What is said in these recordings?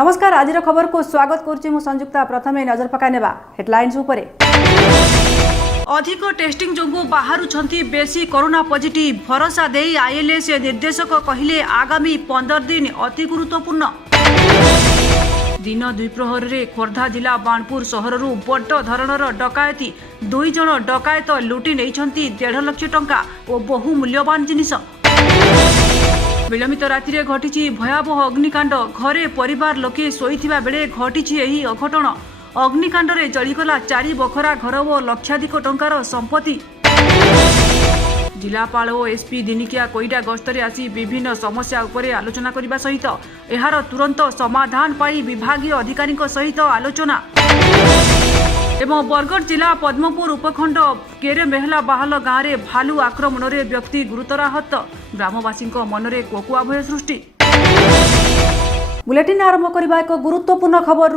नमस्कार आज खबर को स्वागत करुच्ची संयुक्ता। प्रथमे नजर पकाई नेबा हेडलाइंस उपरे। अधिक टेस्टिंग जोगु बाहरुछंती बेसी कोरोना पॉजिटिव भरोसा दे आईएलएस निर्देशक कहिले आगामी 15 दिन अति गुरुत्वपूर्ण। दिन द्विप्रहर रे खोर्धा जिला बाणपुर सहररू बड़ धरणर डकायती 2 जण डकायत लुटी नेइछंती 1.5 लाख टंका और बहु मूल्यवान जिनिस। विलंबित राति रे घटिछि भयावह अग्निकांड। घरे परिवार लोके शोइथिबा बेले घटिछि एही अघटन। अग्निकांड रे जळीगला 4 बखरा घर और लक्षाधिक टंकार संपत्ति। जिलापाल और एसपी दिनिकिया कोईडा गस्तरे आसी विभिन्न समस्या उपरे आलोचना करने सहित एहार तुरंत समाधान पाई विभागीय अधिकारी सहित आलोचना। एवं बरगढ़ जिला पद्मपुर उपखंड केरे मेहला बाहल गाँव में भालू आक्रमण में व्यक्ति गुरुतर आहत। ग्रामवासी मनरे कोकुआ भय सृष्टि। बुलेटिन आरंभ करबा एक गुरुत्वपूर्ण खबर।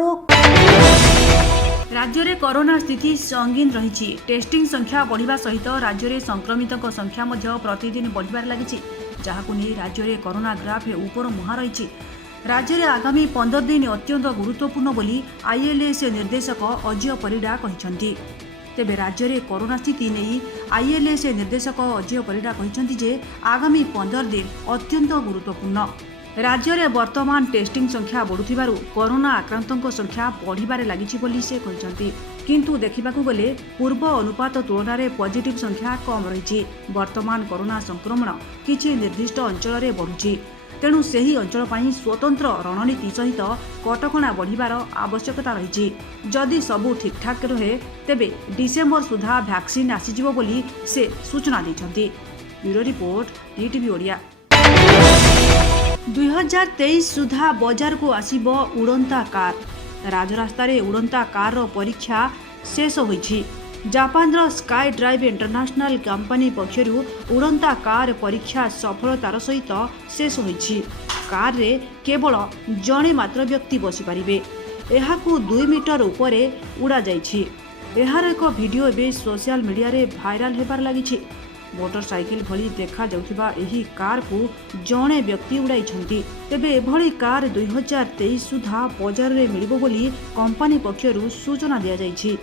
राज्य में कोरोना स्थिति संगीन रही। टेस्टिंग संख्या बढ़िबा सहित राज्य में संक्रमितों संख्या प्रतिदिन बढ़िबार लगी, जहां नहीं राज्य में कोरोना ग्राफ ऊपर मुहां रही। राज्य में आगामी 15 दिन अत्यंत गुरुत्वपूर्ण बोली आईएलएस निर्देशक अजय परिडा कहते। तेबे राज्य में कोरोना स्थिति नहीं आईएलएस निर्देशक अजय परिडा कहते जे आगामी 15 दिन अत्यंत गुरुत्वपूर्ण। राज्य में वर्तमान टेस्टिंग संख्या बढ़ुथिबारु कोरोना आक्रांतों संख्या बढ़िबारे लागिछि बोली से कहते। किंतु देखिबाकू गले पूर्व अनुपात तुलन में पॉजिटिव संख्या कम रही। वर्तमान कोरोना संक्रमण किछि निर्दिष्ट अंचल में बढ़ुछि, तेणु सेही अंचल पई स्वतंत्र रणनीति सहित कटकणा बढ़िबार आवश्यकता रही। जदि सबू ठीक ठाक रहे तेबे डिसेम्बर सुधा वैक्सीन आसीजिवो बोली से सूचना दैछन्ति। Bureau report DTV Odia. 2023 सुधा बाजार को आसीबो उड़ंता कार। राजरास्ता रे उड़ंता कार रो परीक्षा शेष होईछि। जापान रो स्काई ड्राइव इंटरनेशनल कंपनी पक्षरु उड़ंता कार परीक्षा सफलतार सहित शेष होईछि। कार रे केवल जणे मात्र व्यक्ति बसी पारिबे। एहाकू 2 मीटर उपरे उड़ा जाइछि। एहार एक वीडियो एबे सोशल मीडिया रे भाइराल हेबार लागिछि। मोटरसाइकिल भली देखा जाउथिबा एही कार को जणे व्यक्ति उड़ाइछन्ति। तेबे एभली कार 2023 सुधा बाजार रे मिलिबो बोली कंपनी पक्षरु सूचना दिया जाइछि।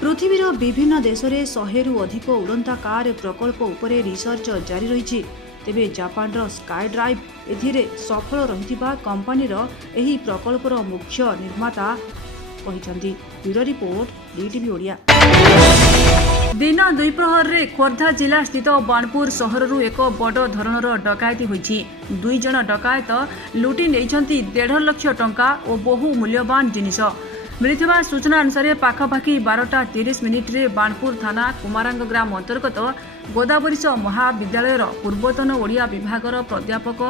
पृथ्वीर विभिन्न देश में 100 रु अधिक उड़ंता कार प्रकल्प उपरे रिसर्च जारी रही। तेबे जापान रो स्काई ड्राइव एथिरे सफल रहिथिबा कंपनीर एही प्रकल्पर मुख्य निर्माता कहिसंती। Bureau report DTV Odia. दिन द्विप्रहर रे खोर्धा जिला स्थित बाणपुर सहररू एक बड़ धरणर डकायती होईछि। 2 जण डकायत लुटी नेइछन्ति 1.5 लाख टंका और बहु मूल्यवान जिनिस। मिलिथिबा सूचना अनुसार पाखापाखि 12:30 रे बाणपुर थाना कुमारांग ग्राम अंतर्गत गोदावरीश महाविद्यालयर पूर्वतन ओडिया विभागर प्राध्यापक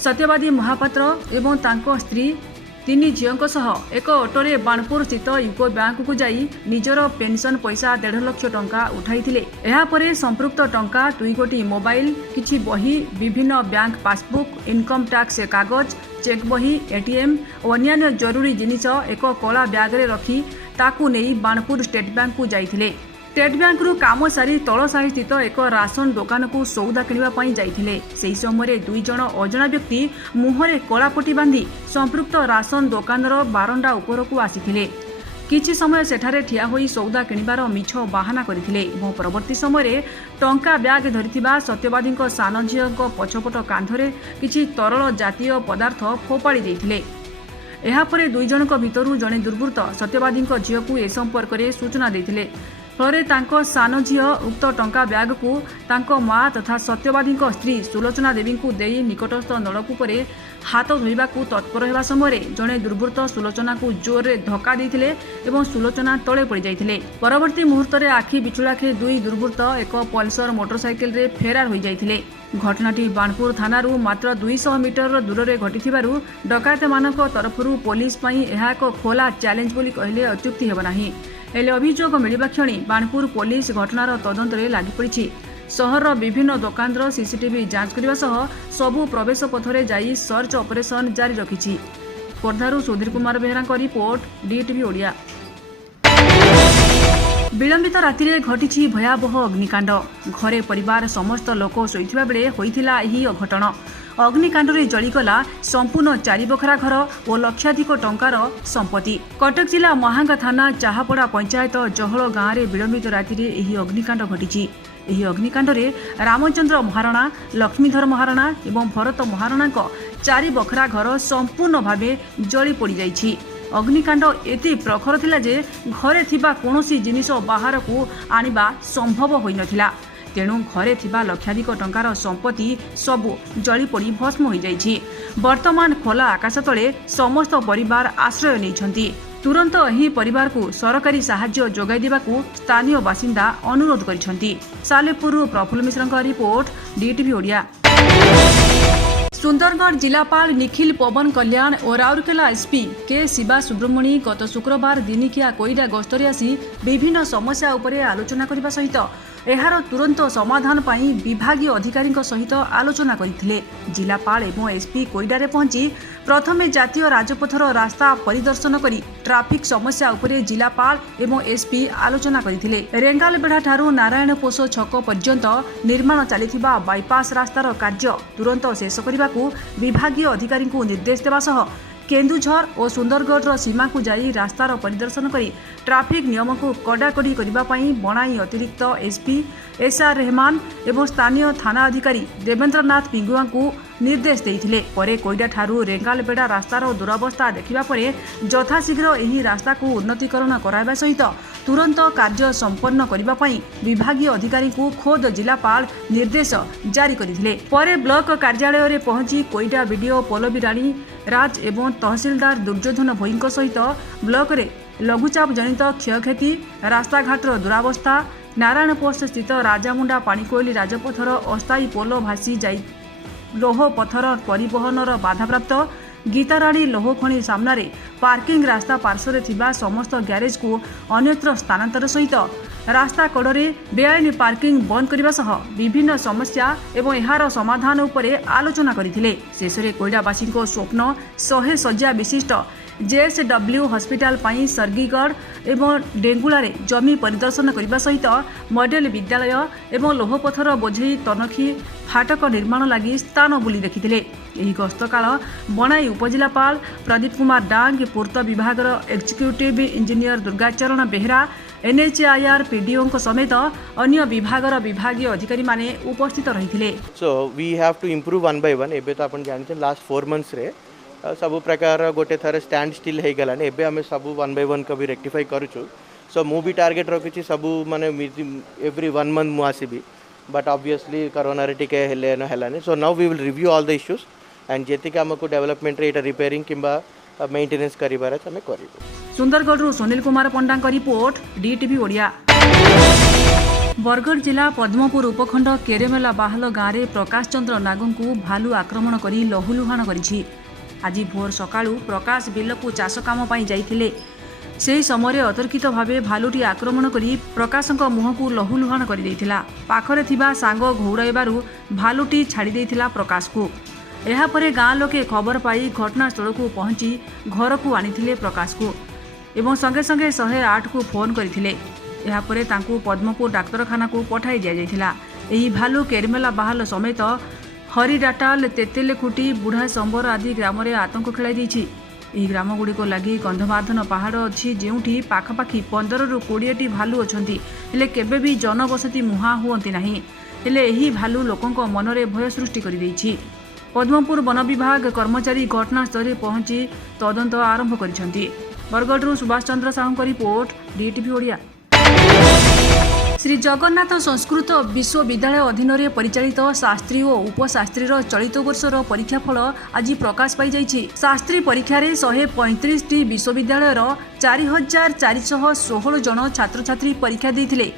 सत्यवादी महापात्र एवं तांको स्त्री 3 झीओं सह एक ऑटोरे बाणपुर स्थित यूको बैंक को जाई निजर पेंशन पैसा 1.5 लाख टंका उठाइथिले। एहा परे संपृक्त टंका 2 गोटी मोबाइल, किछि बही, विभिन्न बैंक पासबुक, इनकम टैक्स कागज, चेक बही, एटीएम और अन्य जरूरी जिनिस एक कला बैग रे रखी ताकू नहीं बाणपुर स्टेट बैंक को जाइथिले। स्टेट बैंक रु काम सारी तल साही स्थित एक राशन दुकान को सौदा किनिबा पई जाइथिले। सेही समय 2 जण अजଣା व्यक्ति मुहरे कलापटी बांधी संपृक्त राशन दुकानर बारंडा उपरकू आसीथिले। किछि समय सेठारे ठिया होई सौदा किनिबार मिछ बाहाना करथिले एवं परवर्ती समय टंका ब्याग धरिथिबा सत्यवादी सान झीओं पछपट कांधरे किछि तरल जातीय पदार्थ फोपाड़ी देथिले। एहापरे 2 जनक भितरु जणे दुर्बृत्त सत्यवादी झीओ को ए संपर्क में सूचना देथिले। फଳରେ ତାଙ୍କ ସାନ ଝିଅ ଉକ୍ତ ଟଙ୍କା ବ୍ୟାଗକୁ ତାଙ୍କ ମା ତଥା ସତ୍ୟବାଦୀଙ୍କ ସ୍ତ୍ରୀ ସୁଲୋଚନା ଦେବୀଙ୍କୁ ଦେଇ ନିକଟସ୍ଥ ନଳକୂପରେ ହାତ ଧୋଇବାକୁ ତତ୍ପର ହେବା ସମୟରେ ଜଣେ ଦୁର୍ବୃତ୍ତ ସୁଲୋଚନାକୁ ଜୋରରେ ଧକ୍କା ଦେଇଥିଲେ ଏବଂ ସୁଲୋଚନା ତଳେ ପଡ଼ିଯାଇଥିଲେ। ପରବର୍ତ୍ତୀ ମୁହୂର୍ତ୍ତରେ ଆଖି ବିଛୁଳାକେ 2 ଦୁର୍ବୃତ୍ତ ଏକ ପଲ୍ସର ମୋଟରସାଇକେଲରେ ଫେରାର ହୋଇଯାଇଥିଲେ। ଘଟଣାଟି ବାଣପୁର ଥାନାରୁ ମାତ୍ର 200 ମିଟର ଦୂରରେ ଘଟିଥିବାରୁ ଡକାୟତମାନଙ୍କ ତରଫରୁ ପୋଲିସ ପାଇଁ ଏହା ଏକ ଖୋଲା ଚ୍ୟାଲେଞ୍ଜ ବୋଲି କହିଲେ ଅତ୍ୟୁକ୍ତି ହେବ ନାହିଁ। हेले अभियोग मिलवा क्षणी बाणपुर पुलिस घटनार तदंत लगी पड़ी। सहर विभिन्न दुकान सीसीटीवी जांच करने सह सबु प्रवेश पथरे जाई सर्च ऑपरेशन जारी रखी। खोर्धारू सुधीर कुमार बेहरा रिपोर्ट डीटीवी ओडिया। विलंबित राति रे घटिछि भयावह अग्निकांड। घरे परिवार समस्त लोक शोइथिबा बेले होइथिला एही अघटन। अग्निकांड जलिगला संपूर्ण 4 बखरा घर और लक्षाधिक टंकार संपत्ति। कटक जिला महांगा थाना चाहापड़ा पंचायत जहल गाँव में विलंबित राति में अग्निकांड घटी। ଏହି ଅଗ୍ନିକାଣ୍ଡରେ ରାମଚନ୍ଦ୍ର ମହାରଣା, ଲକ୍ଷ୍ମୀଧର ମହାରଣା ଏବଂ ଭରତ ମହାରଣାଙ୍କ 4 ବଖରା ଘର ସମ୍ପୂର୍ଣ୍ଣ ଭାବେ ଜଳି ପୋଡ଼ିଯାଇଛି। ଅଗ୍ନିକାଣ୍ଡ ଏତେ ପ୍ରଖର ଥିଲା ଯେ ଘରେ ଥିବା କୌଣସି ଜିନିଷ ବାହାରକୁ ଆଣିବା ସମ୍ଭବ ହୋଇନଥିଲା। ତେଣୁ ଘରେ ଥିବା ଲକ୍ଷାଧିକ ଟଙ୍କାର ସମ୍ପତ୍ତି ସବୁ ଜଳିପୋଡ଼ି ଭସ୍ମ ହୋଇଯାଇଛି। ବର୍ତ୍ତମାନ ଖୋଲା ଆକାଶ ତଳେ ସମସ୍ତ ପରିବାର ଆଶ୍ରୟ ନେଇଛନ୍ତି। तुरंत यही परिवार को सरकारी साहाय्य जोगाई देबाकू स्थानीय बासिंदा अनुरोध करिसेंती। सालेपुर प्रफुल्ल मिश्र रिपोर्ट डीटीवी ओडिया। सुंदरगढ़ जिलापाल निखिल पवन कल्याण और राउरकेला एसपी के शिवा सुब्रमणी गत शुक्रवार दिनिकिया कोईडा गस्तरे आसी विभिन्न समस्या उपरे आलोचना करने सहित एहार तुरंत समाधान पाई विभागीय अधिकारी सहित आलोचना करथिले। जिलापाल एवं एसपी कोईडारे पहुंची प्रथमे जातीय राजपथर रास्ता परिदर्शन करी ट्राफिक समस्या उपरे जिलापाल एवं एसपी आलोचना करथिले। रेंगालबेढ़ा ठारू नारायणपोष छक पर्यंत निर्माण चलिथिबा बाईपास रास्तार कार्य तुरंत शेष करने विभागीय अधिकारी निर्देश देवा सह केन्दुझर और सुंदरगढ़ सीमा को जाई रास्तार परिदर्शन करी ट्राफिक नियम को कड़ाकड़ी करने बणाई अतिरिक्त एसपी एसआर रहमान एवं स्थानीय थाना अधिकारी देवेंद्रनाथ पिंगुआ को निर्देश देइथिले। परे कोईडा ठारू रेंगालबेड़ा रास्तार दुरावस्था देखिबा परे यथाशीघ्र एही रास्ता को उन्नतीकरण कराइबा सहित तुरंत कार्य संपन्न करबा पई विभागीय अधिकारी को खोद जिलापाल निर्देश जारी करथिले। परे ब्लॉक कार्यालय रे पहुंची कोईडा वीडियो पल्लवी राणी राज एवं तहसीलदार दुर्योधन भोईଙ୍କ सहित ब्लॉक रे लघुचाप जनित क्षयक्षति रास्ताघाटर दुरावस्था नारायणपोष स्थित राजामुंडा पाणीकोइली राजपथर अस्थायी पोल भासी जाई लोह पथर परिवहनर बाधाप्राप्त गीताराणी लोह खଣି सामने पार्किंग रास्ता पार्श्व थिबा समस्त ग्यारेज को अन्यत्र स्थानांतर सहित रास्ता कड़े बेआईन पार्किंग बंद करने सह विभिन्न समस्या एवं एहार समाधान उपरे आलोचना करथिले। शेष में कोईडावासी स्वप्न 100 शଯ୍ୟା विशिष्ट जेएसडब्ल्यू हॉस्पिटल पाई सर्गीगढ़ एवं डेंगुलारे जमी परिदर्शन करने सहित मॉडल विद्यालय एवं लोहपथर बोझई तनखी फाटक निर्माण लगी स्थान बुली देखिथिले। एही गस्त काल बणाई उपजिलापाल प्रदीप कुमार डांग, पूर्त विभाग एक्जिक्यूटिव इंजीनियर दुर्गाचरण बेहरा, एनएचआईआर पीडीओ समेत अन्य विभागर विभागीय अधिकारी माने उपस्थित रहिथिले। So we have to improve one by one. एबे तो अपन जानते लास्ट 4 मंथ्स रे सब प्रकार गोटे थर स्टैंड स्टिल हो गलानी। एबे आमे सब 1 बाय 1 को भी रेक्टिफाई करूछु। सो मु भी टार्गेट रखिछि सब माने एवरी 1 मंथ मु आसीबी, बट ऑब्वियसली कोरोना रे टिके हेले न हेलानी। So now we will review all the issues and जेतिका हमको डेवलपमेंट रे रिपेयरिंग किंबा मेंटेनेंस करिबार हमें करिबो। सुंदरगढ़ सुनील कुमार पंडा का रिपोर्ट डीटीवी ओडिया। बरगढ़ जिला पद्मपुर उपखंड केरेमेला बाहल गाँव में प्रकाश चंद्र नागों को भालू आक्रमण कर लहुलुहाण करिछि। आज भोर सकाळू प्रकाश बिल को चाष काम जाइथिले। ସେହି ସମୟରେ ଅତର୍କିତ ଭାବେ ଭାଲୁଟି ଆକ୍ରମଣ କରି ପ୍ରକାଶଙ୍କ ମୁହଁକୁ ଲହୁଲୁହାଣ କରିଦେଇଥିଲା। ପାଖରେ ଥିବା ସାଙ୍ଗ ଘଉଡ଼ାଇବାରୁ ଭାଲୁଟି ଛାଡ଼ି ଦେଇଥିଲା ପ୍ରକାଶକୁ। ଏହାପରେ ଗାଁ ଲୋକେ ଖବର ପାଇ ଘଟଣାସ୍ଥଳକୁ ପହଞ୍ଚି ଘରକୁ ଆଣିଥିଲେ ପ୍ରକାଶକୁ ଏବଂ ସଙ୍ଗେ ସଙ୍ଗେ 108କୁ ଫୋନ୍ କରିଥିଲେ। ଏହାପରେ ତାଙ୍କୁ ପଦ୍ମପୁର ଡାକ୍ତରଖାନାକୁ ପଠାଇ ଦିଆଯାଇଥିଲା। ଏହି ଭାଲୁ କେରମେଲା ବାହାଲ ସମେତ ହରିଡାଟାଲ, ତେତେଲେଖୁଟି, ବୁଢ଼ା ସମ୍ବର ଆଦି ଗ୍ରାମରେ ଆତଙ୍କ ଖେଳାଇ ଦେଇଛି। ଏହି ଗ୍ରାମଗୁଡ଼ିକ ଲାଗି ଗନ୍ଧମାର୍ଦ୍ଦନ ପାହାଡ଼ ଅଛି, ଯେଉଁଠି ପାଖାପାଖି 15ରୁ 20ଟି ଭାଲୁ ଅଛନ୍ତି। ହେଲେ କେବେ ବି ଜନବସତି ମୁହାଁ ହୁଅନ୍ତି ନାହିଁ। ହେଲେ ଏହି ଭାଲୁ ଲୋକଙ୍କ ମନରେ ଭୟ ସୃଷ୍ଟି କରିଦେଇଛି। ପଦ୍ମପୁର ବନ ବିଭାଗ କର୍ମଚାରୀ ଘଟଣାସ୍ଥଳରେ ପହଞ୍ଚି ତଦନ୍ତ ଆରମ୍ଭ କରିଛନ୍ତି। ବରଗଡ଼ରୁ ସୁଭାଷ ଚନ୍ଦ୍ର ସାହୁଙ୍କ ରିପୋର୍ଟ ଡିଟିଭି ଓଡ଼ିଆ। श्री जगन्नाथ संस्कृत विश्वविद्यालय अधीन में परिचालित शास्त्री और उपशास्त्री चलित वर्षर परीक्षाफल आज प्रकाश पाई जाइछि। शास्त्री परीक्षा 135टी विश्वविद्यालय 4416 जन छात्र छात्री परीक्षा देइथिले।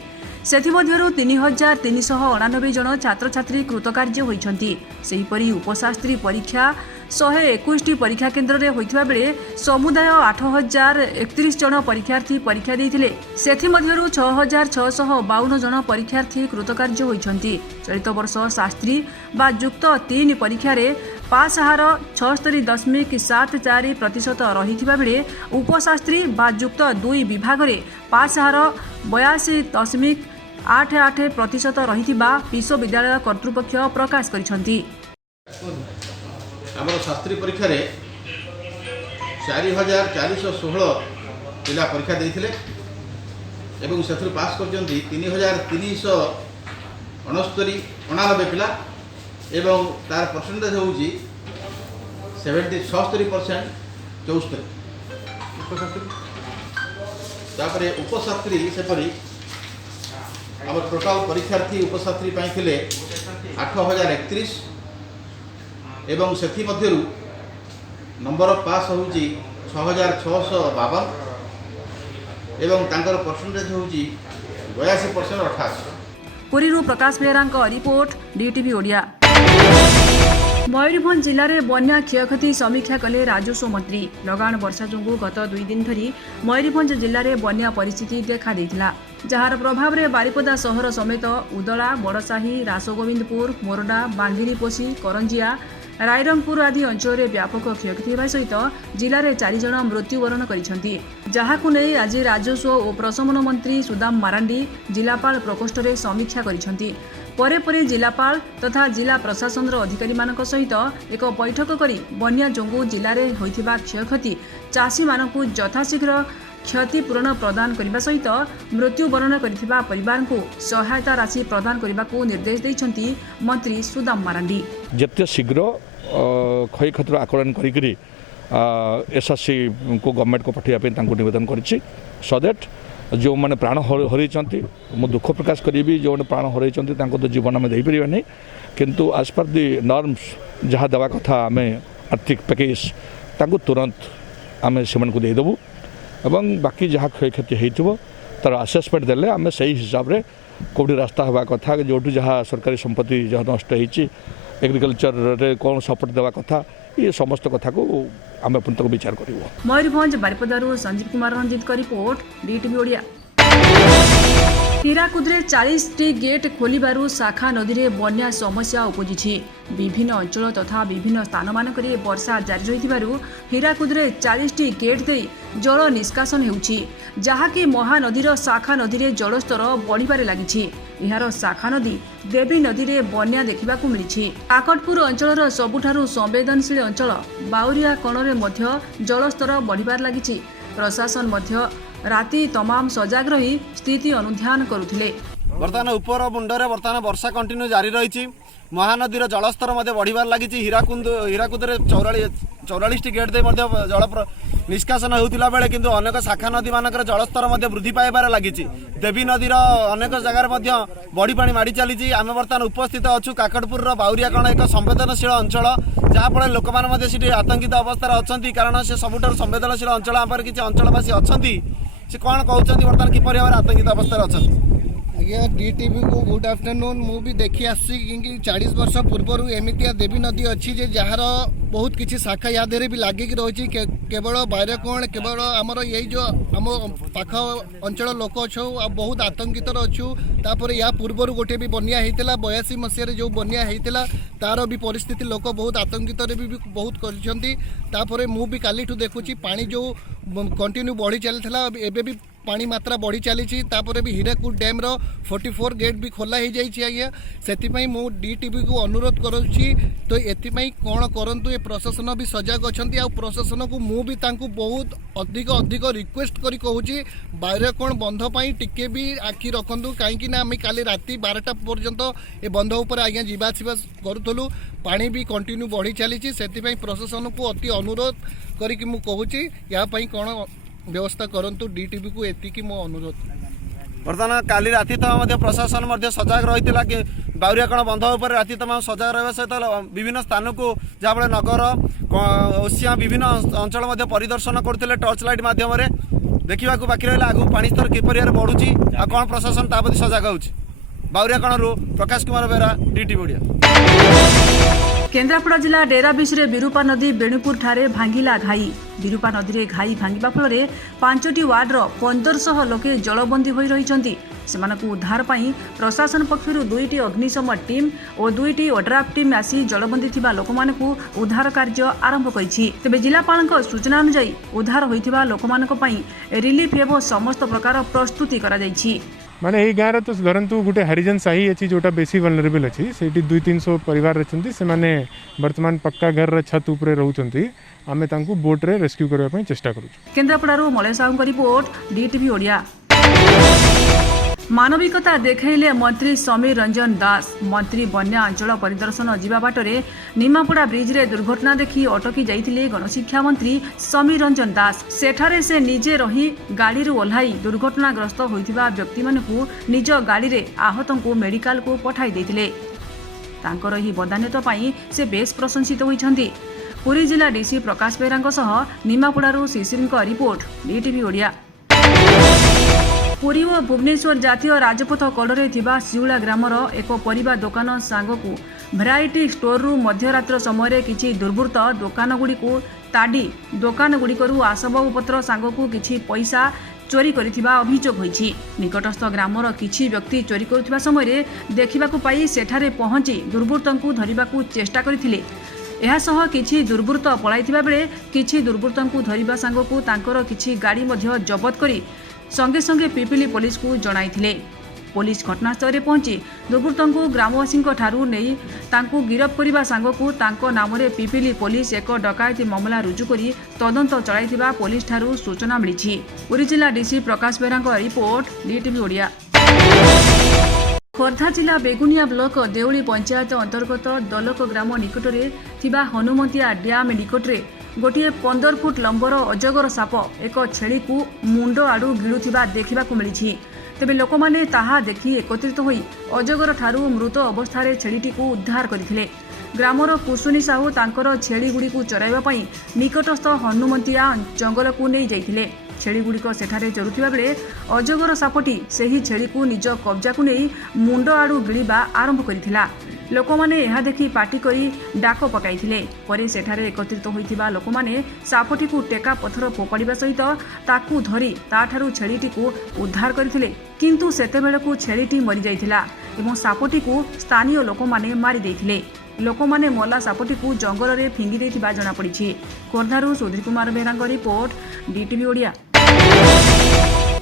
सेथिमध्यरु 3399 जन छात्र छात्री कृतकार्य होइछन्ति। सेहिपरि उपशास्त्री परीक्षा 121टी परीक्षा केन्द्र में होइथिबा बेले समुदाय 8031 जन परीक्षार्थी परीक्षा देइथिले। सेथिमध्यरु 6652 जन परीक्षार्थी कृतकार्य होइछन्ति। चलित वर्ष शास्त्री बा युक्त 3 परीक्षा पास हार 76.74% रहिथिबा बेले उपशास्त्री बा युक्त 2 विभाग में पास हार 82.88% रहिथिबा विश्वविद्यालय कर्तृपक्ष प्रकाश करिछन्ति। आमर शास्त्री परीक्षा 4416 पिला परीक्षा देते एवं से पास कर 3369 पिला एवं तार परसेंटेज हूँ 76% 74 उपशास्त्री उपशास्त्री सेपरी आम टोटाल परीक्षार्थी उपशास्त्री थे 8031 एवं से नंबर ऑफ पास हूँ 6652 एवं तांकर परसेंटेज हूँ 82% 88। पुरी प्रकाश बेहरा रिपोर्ट डीटीवी ओडिया। मयूरभंज जिले में बन्या क्षयक्षति समीक्षा कले राजस्व मंत्री। लगाण वर्षा जोगु गत 2 दिन धरी मयूरभंज जिले में बन्या परिस्थिति देखा देथिला, जार प्रभाव में बारिपदा सहर समेत उदला, बड़साही, रासगोविंदपुर, मोरडा, बांगिरीपोशी, करंजिया, रायरंगपुर आदि अंचल में व्यापक क्षयक्षति होगा सहित जिले में 4 जन मृत्युवरण करिसेंती, जहाकु नै आज राजस्व और प्रशमन मंत्री सुदाम मारांडी जिलापाल प्रकोष्ठ में समीक्षा करिसेंती। परे परे जिलापाल तथा जिला प्रशासन अधिकारी मानक सहित एक बैठक करी बन्या जोगु जिले में होइथिबा क्षयक्षति चाषी मानकु यथाशीघ्र क्षतिपूरण प्रदान करने सहित मृत्युवरण करिथिबा परिवार को सहायता राशि प्रदान करने को निर्देश दैछंती मंत्री सुदाम मारांडी। जते शीघ्र क्षयक्षतिर आकलन करी एसएससी को गवर्नमेंट को पठाइबा पे तांको निवेदन करिछि सो दैट जो मैंने प्राण हरई मु दुख प्रकाश करी जो मैंने प्राण हरई तो जीवन आम दे पारे नहीं, किंतु आज पर दि नॉर्म्स जहाँ देवा कथा आम आर्थिक पैकेज तांको तुरंत आम से देदेबू एवं बाकी जहाँ क्षयक्षति हो तार आसेसमेंट देले आम सही हिसाब से कौटी रास्ता हवा कथा जो जहाँ सरकारी संपत्ति जहाँ नष्ट होती एग्रीकल्चर रे कौन सपोर्ट देवा कथा ये समस्त कथा को आम अपन तक विचार करूँ। मयूरभंज बारिपदारू संजीव कुमार रंजित का रिपोर्ट डीटीवी ओडिया। हीराकुदरे 40टी गेट खोलिबारु शाखा नदी में बन्या समस्या उपजिछि। विभिन्न अंचल तथा विभिन्न स्थान मानकरे वर्षा जारी रहिथिबारु हीराकुदरे 40टी गेट दे जल निष्कासन हेउछि, जहाँकि महानदीर शाखा नदी में जलस्तर बढ़िबारे लागिछि। इहार शाखा नदी देवी नदी में बन्या देखिबाकु मिलिछि। काकटपुर अंचलर सबुठारु संवेदनशील अंचल बाउरिया कणरे मध्य जलस्तर बढ़िबार लागिछि। प्रशासन मध्य राति तमाम सजाग रही स्थिति अनुध्यान करुथिले। बर्तमान उपर मुंडरे बर्तमान वर्षा कंटिन्यू जारी रही। महानदीर जलस्तर बढ़िबार लगी। हीराकुदरे 44टी गेट दे जल निष्कासन होता बेले किंतु अनेक शाखा नदी मानकर जलस्तर वृद्धि पाइबार लगी। देवी नदीर अनेक जगार बड़ी पानी माड़ी चली। आम बर्तमान उपस्थित अच्छु काकटपुर बाउरियाकण एक संवेदनशील अंचल, जहाँफल लोक मैंने आतंकित अवस्था अच्छा, कारण से सबुठ संवेदनशील अंचल आम किसी अंचलवासी अच्छा से कौन कहते बर्तमान किपर भाव आतंकित अवस्था अच्छा। आज्ञा डीटीवी को गुड आफ्टरनून। मु भी देखी आसी कि 40 वर्ष पूर्वर एमतिया देवी नदी अच्छी जे जार बहुत किसी शाखा या भी लगिक रही। केवल बैरकोण केवल आमर यही जो आम पाख अंचल लोक अच्छु बहुत आतंकित अच्छु। तापर या पूर्वर गोटे भी बन्या होता 82 मसीह जो बन्या होता तार भी परिस्थिति लोक बहुत आतंकित भी बहुत कर। मु भी काली देखुची पानी जो कंटिन्यू बढ़ी चलता एबे भी पानी मात्रा बढ़ी चली। भी हीराकुद डैम रो 44 गेट भी खोला हो जाइए। आज्ञा से मु डीटीवी को अनुरोध करुँची तो एपाई कौन करूँ ये प्रशासन भी सजग अच्छा। प्रशासन को मु भी बहुत अधिक अधिक रिक्वेस्ट करी कहूँ बैरकोण बंध पर टिके भी आखि रखु कहीं आम काली राति 12टा पर्यंत ए बंध उपर आज्ञा जावासवा करूँ पानी भी कंटिन्यू बढ़ी चली। से प्रशासन को अति अनुरोध करी मु कहूँ यापाई कौन व्यवस्था करंतु डीटीवी को एतिकी मो अनुरोध। बर्तमान काली राति तमाम प्रशासन सजग रही कि बाउरियाकण बंध उपर राति तमाम सजग रहा सहित विभिन्न स्थान को जहाँफल नगर ओसिया विभिन्न अंचल परिदर्शन करते टर्च लाइट मध्यम देखा बाकी रहा आगू पानी स्तर किपर बढ़ुची आ कौन प्रशासन ताप्रति सजग होची। बाउरियाकणरू प्रकाश कुमार बेहरा डीटीवी ओडिया। केन्द्रापड़ा जिला डेराबिश विरूपा नदी बेणुपुर ठारे भांगिला घाई। विरूपा नदी में घाई भांगा फल 5टी वार्डर 1500 लोके जलबंदी हो रही। उद्धार पाई प्रशासन पक्षर 2टी अग्निशम टीम और 2टी ओड्राफ टीम आसी जलबंदी थिबा लोक मानकु उद्धार कार्य आरंभ करिछि। तेबे जिलापालक सूचना अनुसार उद्धार होइथिबा लोक मानक पई रिलीफ एवं समस्त प्रकार प्रस्तुति करा जाइछि। माने यही गाँव तो धरतु गोटे हरिजन साही अच्छी जोटा बेसी वनरेबल अच्छी से 200-300 परिवार अच्छा से माने वर्तमान पक्का घर छत उपरे रोचंती आमे तांकु बोट रे रेस्क्यू करबा चेष्टा करू। केन्द्रापड़ारू मलय साहू रिपोर्ट डीटीवी ओडिया। मानविकता देखैले मंत्री समीर रंजन दास। मंत्री बन्या अंचल परिदर्शन जीवा बाटरे निमापड़ा ब्रिज रे दुर्घटना देखि अटकी जाइथिले गणशिक्षा मंत्री समीर रंजन दास। सेठारे से निजे रही गाड़ी रू ओह्लाई दुर्घटनाग्रस्त होइथिबा व्यक्ति मानकु निज गाड़ी रे आहतंकु मेडिकल को पठाई दैथिले। तांकर ही बदान्यता पई से बेस प्रशंसित होइछन्ति। पुरी जिला डीसी प्रकाश बेहराଙ୍କ सह निमापड़ारू शिशिरଙ୍କ रिपोर्ट डीटीवी ओडिया। पुरी और भुवनेश्वर जातीय राजपथ कड़े थिबा सिउला ग्रामर एक परिबा दुकान सांगकु भेराइटी स्टोर रु मध्यरात्र समय किछि दुर्बृत्त दुकानगुड़ी को ताडी दुकानगुड़िकरू आसबाबपत्र सांगकु किछि पैसा चोरी करिथिबा अभियोग होइछि। निकटस्थ ग्रामर किछि व्यक्ति चोरी करुथिबा समय देखिबाकु पाई सेठारे पहुंची दुर्बृत्तंकु धरिबाकु चेष्टा करिथिले। एहासह किछि दुर्बृत्त पलाइथिबा बेले किछि दुर्बृत्तंकु धरिबा सांगकु तांकर किछि गाड़ी मध्य जबत करी संगे संगे पिपिली पुलिस को जणाइथिले। पुलिस घटनास्थल रे पहुंची दुर्बृत्तंकु ग्रामवासी ठारू नेई तांकु गिरफ करिबा सांगकु तांको नामरे पिपिली पुलिस एक डकायती मामला रुजु करी तदंत चलाइथिबा पुलिस ठारू सूचना मिलिछि। पुरी जिला डीसी प्रकाश बेहराଙ୍କ रिपोर्ट डीटीवी ओडिया। खोर्धा जिला बेगुनिया ब्लॉक देउली पंचायत अंतर्गत दलक ग्राम निकटरे थिबा हनुमंतिया डैम निकटरे गोटे 15 फुट लंबर अजगर साप एक छेली को मुंड आड़ू गिलुथिबा देखिबाकु मिलिछि। तेबे लोकमाने ताहा देखि एकत्रित होई अजगर ठारू मृत अवस्थारे छेलीटी को उद्धार करथिले। ग्रामर कुसुनी साहू तांकर छेली गुडी को चराइबा पई निकटस्थ हनुमंतिया जंगल को नै जाइथिले। छेली गुडी को सेठारे चरुथिबा बेले अजगर सापटी सेही छेली को निज कब्जा को नै मुंड आड़ू गिलिबा आरंभ करिथिला। लोकमाने यह देखि पार्टी करी डाक पकाइथिले। परे सेठारे एकत्रित होइथिबा लोकमाने सापटी को टेका पत्थर फोपाड़िबा सहित ताकू धरी ताठारू छेलीटी को उद्धार करथिले। किंतु सेतेबेलकू छेलीटी मरि जाइथिला एवं सापटी को स्थानीय लोकमाने मारि दैथिले। लोकमाने मला सापटी को जंगल रे फिंगी दैथिबा जणा पड़िछि। खोर्धारू सुधीर कुमार बेहराଙ୍କ रिपोर्ट डीटीवी ओडिया।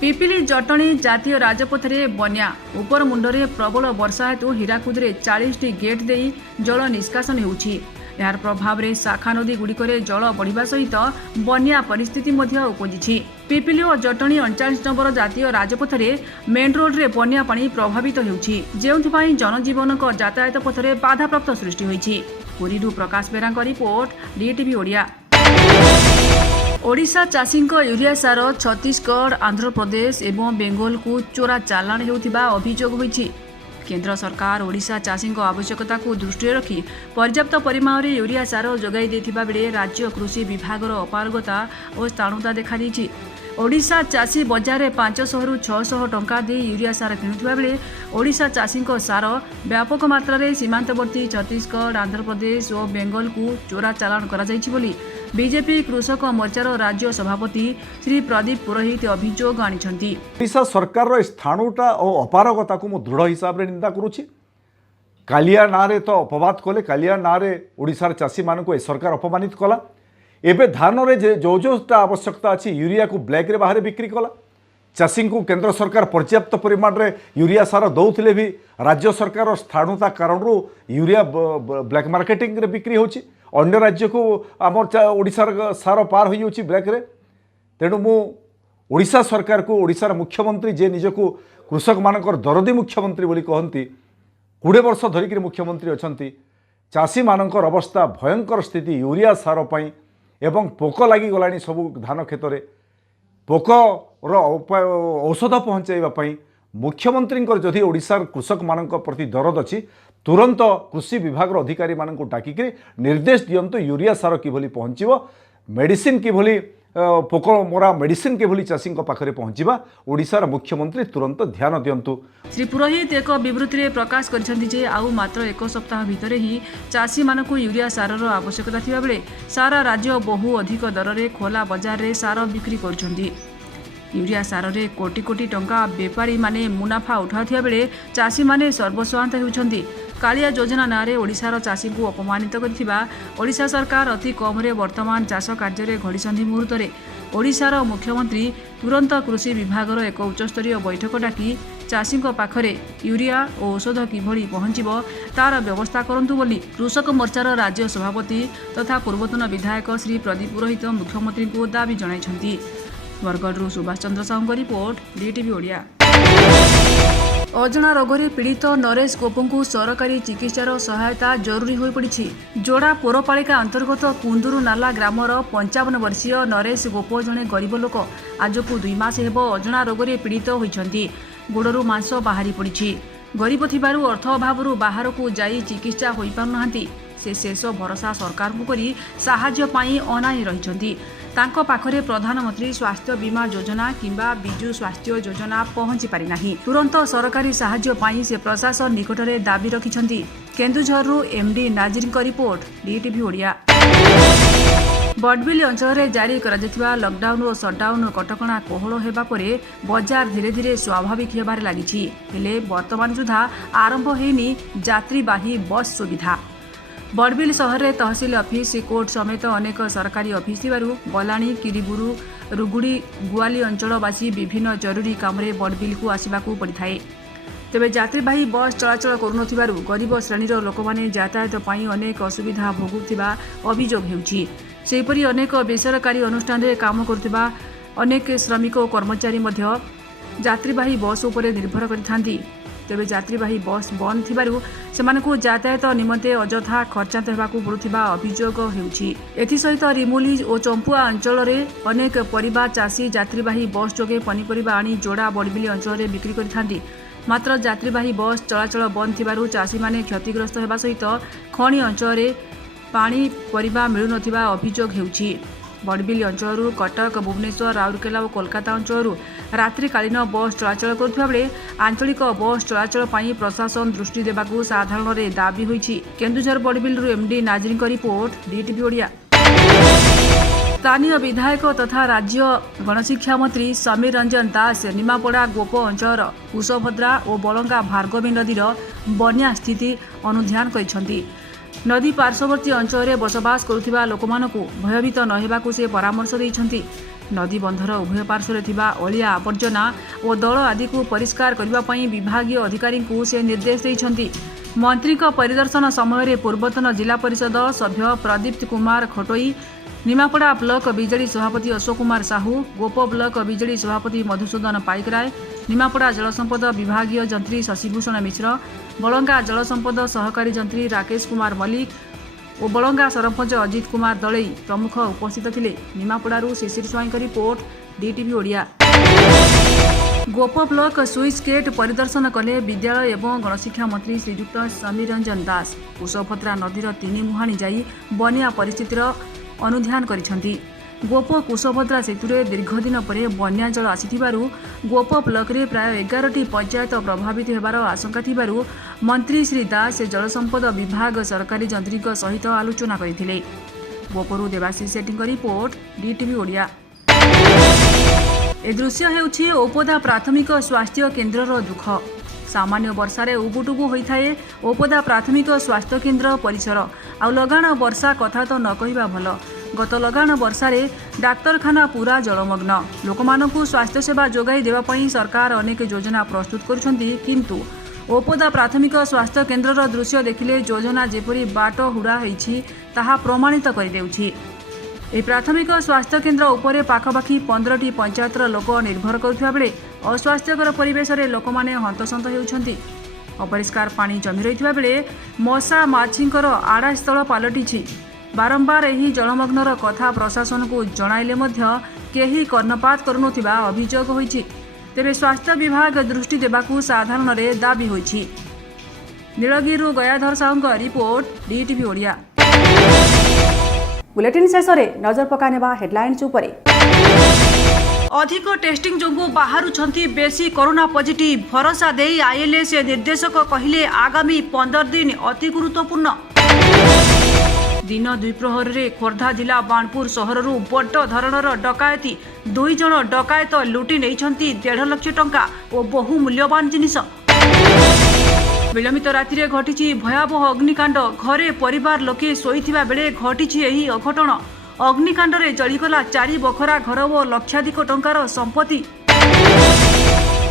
पिपिली जटणी जातीय राजपथ में बन्या उपर मुंडरे प्रबल वर्षा हेतु हीराकुदरे 40टी गेट दे जल निष्कासन होउछि। यार प्रभाव रे शाखा नदी गुड़िकरे जल बढ़िबा सहित बन्या परिस्थिति मध्य उपजिछि। पिपिली और जटणी 39 नंबर जातीय राजपथ में मेन रोड रे बन्या पानी प्रभावित होउछि, जेउथिपाई जनजीवन को यातायात पथ में बाधाप्राप्त सृष्टि होइछि। पुरीरू प्रकाश बेहराଙ୍କ रिपोर्ट डीटीवी ओडिया। ओडिशा चाषी यूरिया सार छत्तीसगढ़ आंध्र प्रदेश एवं बेंगल को चोरा चालाण हेउथिबा अभियोग होइछि। केंद्र सरकार ओडिशा चाषी आवश्यकता को दृष्टि रखी पर्याप्त परिमाण में यूरिया सार जोगाई देथिबा बेले राज्य कृषि विभागर अपारगता और स्थाणुता देखा देछि। ओडिशा चाषी बजार में 500 रु 600 टंका दे यूरिया सार किणुथिबा बेले ओडिशा चाषी सार व्यापक मात्रा रे सीमांतवर्ती छत्तीसगढ़ आंध्र प्रदेश और बेंगल को चोरा चालाण करा जाइछि बोली बीजेपी कृषक मोर्चार राज्य सभापति श्री प्रदीप पुरोहित अभियोग आनिछन्ति। ओडिशा सरकार स्थाणुटा और अपारगता को दृढ़ हिसाब रे निंदा करुछि। कालिया नारे तो अपवाद कले, कालिया नारे ओडिशार चाषी मानक ए सरकार अपमानित कला। एबे धान रे जो जोटा आवश्यकता अच्छी यूरिया को ब्लैक रे बाहर बिक्री कला। चाषी को केंद्र सरकार पर्याप्त परिमाण रे यूरिया सार दौथिले भी राज्य सरकार स्थाणुता कारण यूरिया ब्लैक मार्केटिंग रे बिक्री होछि। अन्य राज्य को आमर ओडिशार सार पार हो ब्लैक रे। तेणु मु ओडिशा सरकार को ओडिशार मुख्यमंत्री जे निजको कृषक मानकर दरदी मुख्यमंत्री बोली कहती 20 वर्ष धरिक मुख्यमंत्री अच्छा चाषी मानकर अवस्था भयंकर स्थिति यूरिया सार पाई एवं पोक लगी गलानी सबु धान खेत में पोकर औषध पहुँचाइवाई मुख्यमंत्री जदि ओडिशार कृषक मानक प्रति दरद अच्छी तुरंत कृषि विभाग अधिकारी मानक डाकिक निर्देश दियंतु यूरिया सार किभली पहुँचो मेडिसिन किभली पोक मरा मेडिसिन किभली चाषी पाखे पहुँचवा ओडिशार मुख्यमंत्री तुरंत ध्यान दियंतु। श्री पुरोहित एक विवृत्ति में प्रकाश करिसेंति आउ मात्र एक सप्ताह भितर ही चाषी मानक यूरिया सारर आवश्यकता थिबा बेले सारा राज्य बहु अधिक दर रे खोला बाजार रे सार बिक्री करछन्ति। यूरिया सार रे कोटी कोटी टंका बेपारी माने मुनाफा उठाउथिबा बेले चाषी माने सर्वस्वांत हेउछन्ति। कालिया योजना नारे ओडिशार चाषी को अपमानित करथिबा ओडिशा सरकार अति कम रे वर्तमान चाष कार्य रे घड़ीसंधि मुहूर्त ओडिशार मुख्यमंत्री तुरंत कृषि विभागर एक उच्चस्तरीय बैठक डाकी चाषी पाखरे यूरिया और औषध किभली पहुंचब तार व्यवस्था करंतु बोली कृषक मोर्चार राज्य सभापति तथा पूर्वतन विधायक श्री प्रदीप पुरोहित मुख्यमंत्री को दाबी जणाइछन्ति। Bargarh Subhash Chandra Sahu report DTV Odia. अजना रोगरे पीड़ित नरेश गोपू सरकारी चिकित्सार सहायता जरूरी हो पड़ी। जोड़ा पौरपालिका अंतर्गत कुंदुरु नाला ग्रामर 55 वर्षीय नरेश गोप जड़े गरीब लोक आज को 2 मास हेब अजना रोगरे पीड़ित होइछन्ति। गोड़रू मांस बाहरी पड़ी। गरीब थिबारु अर्थ अभाव बाहर को जाई चिकित्सा होई पारुनाहांती। से शेष भरोसा सरकार को करी साहाय्य पाई अनाई रहिछन्ति। तांको पाखरे प्रधानमंत्री स्वास्थ्य बीमा योजना किंबा बिजु स्वास्थ्य योजना पहुंची पारि नाही। तुरंत सरकारी साहाय्य पाई से प्रशासन निकटरे दाबी रखिछन्ति। केन्दुझररू एमडी नाजिरको रिपोर्ट डीटीवी ओडिया। बडबिल अंचल में जारी करा लॉकडाउन और सटडाउन कटकणा कोहल होगा परे बजार धीरे धीरे स्वाभाविक होबार लागिछि। हेले वर्तमान सुधा आरंभ होइनी यात्रीवाही बस सुविधा। बडबिल सहर में तहसिल ऑफिस कोर्ट समेत अनेक सरकारी ऑफिस थिबारु बलाणी किरीबुरु रुगुड़ी गुआली अंचलवासी विभिन्न जरूरी काम रे बडबिल को आसवाकू पड़िथाए। तेबे यात्रीवाही बस चलाचल करुनथिबारु गरीब श्रेणीर लोकमाने यातायात पाई अनेक असुविधा भोगुथिबा अभियोग हेउछि। सेहिपरि अनेक बेसरकारी अनुष्ठान रे काम करुथिबा अनेक श्रमिक और कर्मचारी मध्य यात्रीवाही बस उपरे निर्भर करिथांती। तेबे यात्रीवाही बस बंद थिबारु सेमानकु यातायात निमंते अजथा खर्चांत हेबाकू पड़ुथिबा अभियोग हेउछि। एथिसहित रिमुली और चंपुआ अंचल रे अनेक परिवार चाषी यात्रीवाही बस जोगे पनीपरिबा आनी जोड़ा बडबिली अंचल रे बिक्री करिथांती। मात्र यात्रीवाही बस चलाचल बंद थिबारु चाषी माने क्षतिग्रस्त हेबा सहित खणी अंचल रे पानी परिबा मिलु नथिबा अभियोग हेउछि। बडबिल अंचल कटक भुवनेश्वर राउरकेला और कोलकाता अंचल रात्रिकालीन बस चलाचल करुवा बेले आंचलिक बस चलाचल पाई प्रशासन दृष्टि देबाकू साधारण रे दाबी होइछि। केन्दुझर बडबिल एमडी नाजिरको रिपोर्ट डीटीवी ओडिया। स्थानीय विधायक तथा राज्य गणशिक्षा मंत्री समीर रंजन दास निमापड़ा गोप अंचल कुशभद्रा और बलंगा भार्गवी नदीर बन्या स्थिति अनुध्यान करिसेंति। नदी पार्श्ववर्ती अंचल में बसवास करुथिबा लोकमानकु भयभीत न हेबाकू से परामर्श दैछन्ति। नदी बंधर उभय पार्श्वरे थिबा अलिया आवर्जना और दल आदि को परिष्कार करबा पई विभागीय अधिकारी को से निर्देश दैछन्ति। मंत्री का परिदर्शन समय पूर्वतन जिला परिषद सभ्य प्रदीप्त कुमार खटोई, निमापड़ा ब्लॉक बीजेडी सभापति अशोक कुमार साहू, गोप ब्लॉक बीजेडी सभापति मधुसूदन पाइकराय, निमापड़ा जलसंपद विभागीय जंत्री शशिभूषण मिश्र, बलंगा जलसंपद सहकारी जंत्री राकेश कुमार मल्लिक और बलंगा सरपंच अजित कुमार दलई प्रमुख उपस्थित थिले। निमापड़ारू शिशिर स्वाईं का रिपोर्ट डीटीवी ओडिया। गोप ब्लॉक स्विच गेट परिदर्शन कले विद्यालय एवं गणशिक्षा मंत्री श्रीयुक्त समीर रंजन दास। कुशभद्रा नदीर 3 मुहाणी जाई बन्या परिस्थितिर अनुध्यान करिसेंति। गोप कुशभद्रा सेतुरे दीर्घदिन पर बन्या जल आसिथिबारु गोप ब्लॉक रे प्राय 11टी पंचायत प्रभावित हेबार आशंका थिबारु मंत्री श्री दास जलसंपद विभाग सरकारी जंत्री सहित आलोचना करथिले। गोपरू देवाशीष सेट्टी रिपोर्ट डीटीवी ओडिया। ए दृश्य हेउछि ओपदा प्राथमिक स्वास्थ्य केन्द्रर दुख। सामान्य वर्षारे उबुटुबु होइथाए ओपदा प्राथमिक स्वास्थ्य केन्द्र परिसर। आ लगाण वर्षा कथा तो न कहिबा भल। गत लगाण वर्षारे डाक्तरखाना पूरा जलमग्न। लोकमानकु स्वास्थ्य सेवा जोगाई देवा पई सरकार अनेक योजना प्रस्तुत करुछन्ति, किंतु ओपदा प्राथमिक स्वास्थ्य केन्द्रर दृश्य देखिले योजना जेपरि बाट हुड़ा होइछि ताहा प्रमाणित करिदेउछि। ए प्राथमिक स्वास्थ्य केन्द्र उपरे पाखपाखी 15टी पंचायतर लोक निर्भर करुवा बेले अस्वास्थ्यकर परिवेश रे लोकमाने हंतसंत हेउछन्ति। अपरिष्कार पानी जमी रहिथिबा बेले मशा माछींकर आड़ा स्थल पालटिछि। बारंबार एही जलमग्नर कथा प्रशासन को जणाइले मध्य केही कर्णपात करुनथिबा अभियोग होइछि। तेबे स्वास्थ्य विभाग दृष्टि देबाकू साधारण रे दाबी होइछि। नीलगिरिरू गयाधर साहूଙ୍କ रिपोर्ट डीटीवी ओडिया। बुलेटिन शेष रे नजर पकानेबा हेडलाइन्स उपरे। अधिक टेस्टिंग जोगु बाहरुछन्ति बेसी कोरोना पॉजिटिव। भरोसा देई आईएलएस निर्देशक कहिले आगामी 15 दिन अति गुरुत्वपूर्ण। दिन द्विप्रहर रे खोर्धा जिला बाणपुर सहररू बड़ धरणर डकायती। 2 जण डकायत लुटी नेइछन्ति 1.5 लाख टंका और बहु मूल्यवान जिनिस। विलंबित राति घटिछि भयावह अग्निकांड। घरे परिवार लोके शोइथिबा बेले घटिछि एही अघटन। अग्निकांडरे जलिगला 4 बखरा घर और लक्षाधिक टंकार संपत्ति।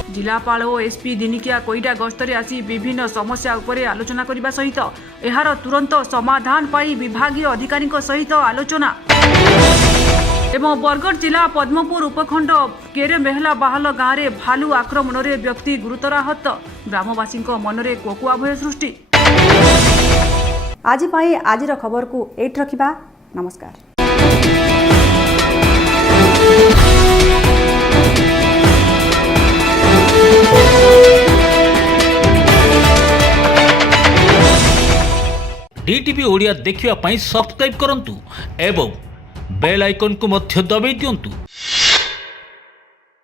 जिलापाल और एसपी दिनिकिया कोईडा गस्तरे आसी विभिन्न समस्या उपरे आलोचना करने सहित एहार तुरंत समाधान पाई विभागीय अधिकारी सहित आलोचना। एवं बरगढ़ जिला पद्मपुर उपखंड केरे मेहला बाहल गाँव में भालू आक्रमण में व्यक्ति गुरुतर आहत। ग्रामवासी मनरे कोकुआ भय सृष्टि। आज आजिर खबर को एट रखिबा। नमस्कार। डीटीवी ओडिया देखिवा पाई सब्सक्राइब करंतु एवं बेल आइकन को मध्य दबाई दियंतु।